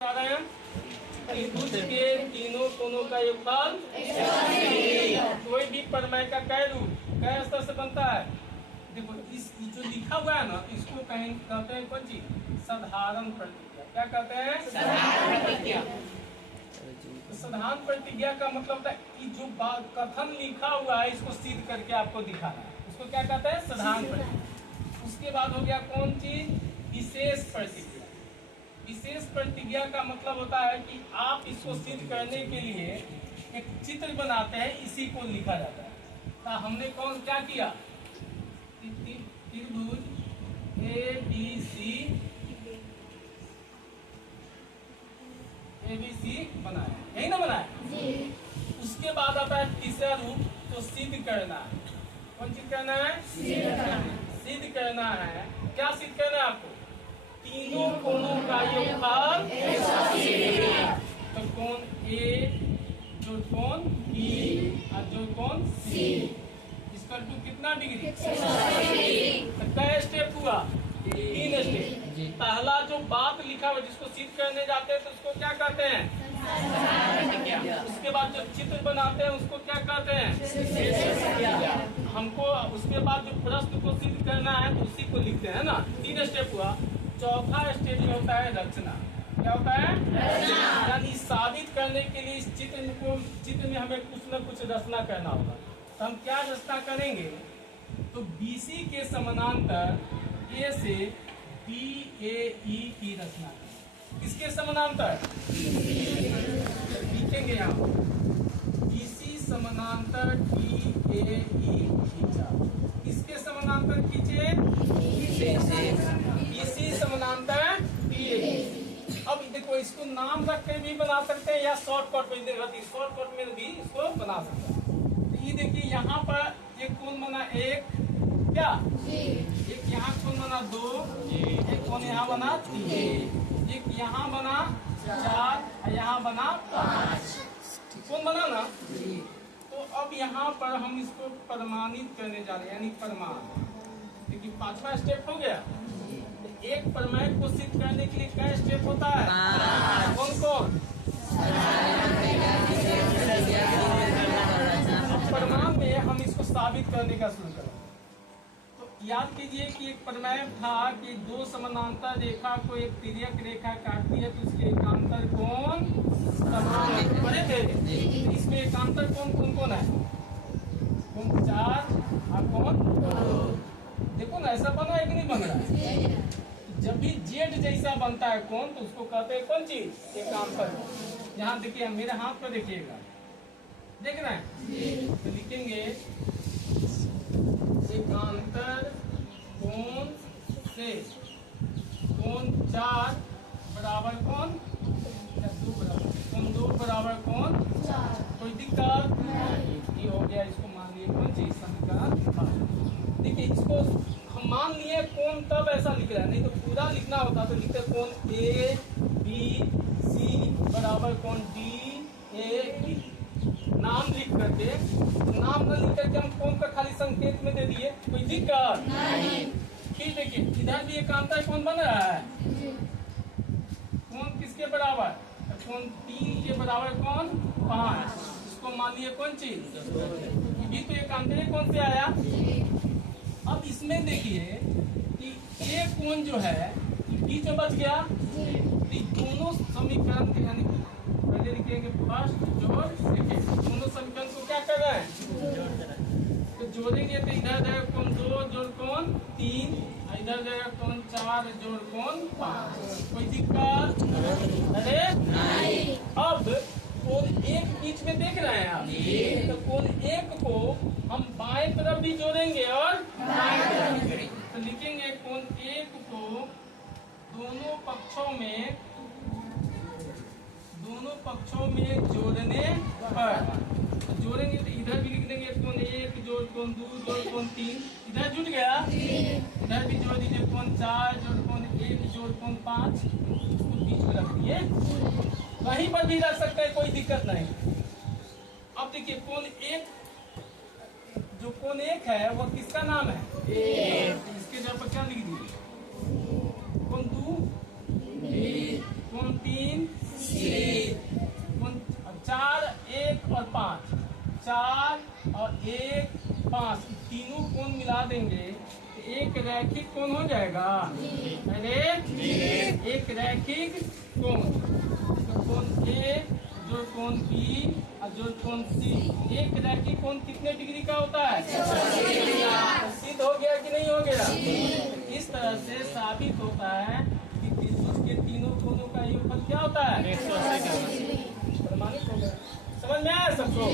त्रिभुज के तीनों कोनों का योगफल कोई भी परमय का कै रूप कै स्तर से बनता है। देखो इस जो लिखा हुआ है ना, इसको कहते हैं कौन चीज? साधारण प्रतिज्ञा। क्या कहते हैं? साधारण प्रतिज्ञा। साधारण प्रतिज्ञा का मतलब होता है कि जो कथन लिखा हुआ है इसको सिद्ध करके आपको दिखाना है, उसको क्या कहते हैं? साधारण प्रतिज्ञा। उसके बाद हो गया कौन चीज? विशेष प्रतिज्ञा। विशेष प्रतिज्ञा का मतलब होता है कि आप इसको सिद्ध करने के लिए एक चित्र बनाते हैं, इसी को लिखा जाता है। तो हमने कौन क्या किया? त्रिभुज ABC बनाया, यही ना बनाया जी। उसके बाद आता है तीसरा रूप, तो सिद्ध करना है। कौन चीज करना है? सिद्ध करना है। क्या सिद्ध करना है आपको? तीनों कोणों का योगफल। तो कोण A जोड़ कोण B और जोड़ कोण C इसका टू कितना डिग्री? तो क्या स्टेप हुआ? 3 स्टेप। पहला जो बात लिखा हुआ जिसको सिद्ध करने जाते हैं तो उसको क्या कहते हैं? उसके बाद जो चित्र बनाते हैं उसको क्या कहते हैं? हमको उसके बाद जो प्रश्न को सिद्ध करना है तो उसी को लिखते हैं ना। 3 स्टेप हुआ। चौथा स्टेज में होता है रचना। क्या होता है? यानी साबित करने के लिए इस चित्र में हमें कुछ न कुछ रचना करना होगा। तो हम क्या रचना करेंगे? तो BC के समानांतर A से BAE की रचना करेंगे। किसके समानांतर? लिखेंगे यहाँ BC समानांतर BAE खींचा। किसके समानांतर खींचे? BC समानांतर BAE। अब देखो इसको नाम रख के भी बना सकते हैं या शॉर्टकट में भी इसको बना सकते हैं। तो ये देखिए यहाँ पर एक कोण बना एक, क्या एक यहाँ कोण बना 2, एक कोण यहाँ बना 3, एक यहाँ बना 4 और यहाँ बना 5। कोण बना ना। तो अब यहाँ पर हम इसको प्रमाणित करने जा रहे हैं, यानी प्रमाण। देखिए 5वां स्टेप हो गया। एक प्रमेय को सिद्ध करने के लिए क्या स्टेप होता है? कौन कौन? प्रमाण में हम इसको साबित करने का शुरू करें। तो याद कीजिए कि एक प्रमेय था कि दो समानांतर रेखा को एक तिर्यक रेखा काटती है तो इसके एकांतर कोण समान बने थे। इसमें एकांतर कोण कौन कौन है? कोण 4 और कोण 2। देखो ना ऐसा बना है कि नहीं बन रहा है? जब भी जेड जैसा बनता है कोण तो उसको कहते हैं कौन चीज? एकांतर। यहाँ देखिए मेरे हाथ पर देखिएगा, देख रहे हैं? तो लिखेंगे एकांतर कोण से कोण 4 बराबर कोण 2 बराबर कोण 2 बराबर कोण 4। कोई दिक्कत नहीं? ये हो गया। इसको मान लिए कौन चीज? समीकरण। देखिए इसको हम मान लिए कोण तब ऐसा लिख रहा है, नहीं तो पूरा लिखना होता तो लिखते कोण ABC बराबर कोण DAB। नाम लिख करके, नाम न लिख करके हम कोण का खाली संकेत में दे दिए, कोई दिक्कत नहीं। फिर देखिए इधर भी एकांतर कोण बन रहा है। कोण किसके बराबर? कोण 3 के बराबर कोण 5। इसको मान लिए कौन चीज? ये तो एकांतर कोण से आया। अब इसमें देखिए कि एक कोण जो है बीच में बच गया। तो दोनों समीकरण के यानी पहले लिखेंगे फर्स्ट जोड़ सेकेंड। दोनों समीकरण को क्या कर रहे हैं? तो जोड़ेंगे तो इधर जाएगा कोण 2 जोड़ कोण 3, इधर जाएगा कोण 4 जोड़ कोण 5। कोई दिक्कत? अरे नहीं। अब कोण 1 बीच में देख रहे हैं आप, तो कोण 1 को हम बाएं तरफ भी जोड़ेंगे और दाएं तरफ भी जोड़ेंगे। तो लिखेंगे कोण 1 को दोनों पक्षों में जोड़ने पर, तो जोड़ेंगे तो इधर भी लिख देंगे कोण 1 जोड़ कोण 2 जोड़ कोण 3। इधर जुट गया। इधर भी जोड़ दीजिए कोण 4 जोड़ कोण 1 जोड़ कोण 5। उसको बीच में रख दिए, वहीं पर भी रख सकते हैं, कोई दिक्कत नहीं। अब देखिए कोण 1, जो कोण 1 है वो किसका नाम है? इसके जगह पर क्या लिख दिए? कोण 2 कौन 3 कौन 4 1 और 5 4 और 1 5 तीनों कोण मिला देंगे तो एक रैखिक कोण हो जाएगा। अरे एक रैखिक कोण, तो कोण ए जो कोण बी और जो कोण सी, एक रैखिक कोण कितने डिग्री का होता है? सिद्ध हो गया कि नहीं हो गया? इस तरह से साबित होता है कि त्रिभुज के तीनों कोणों का योगफल क्या होता है? प्रमाणित हो गया। समझ में आया सबको?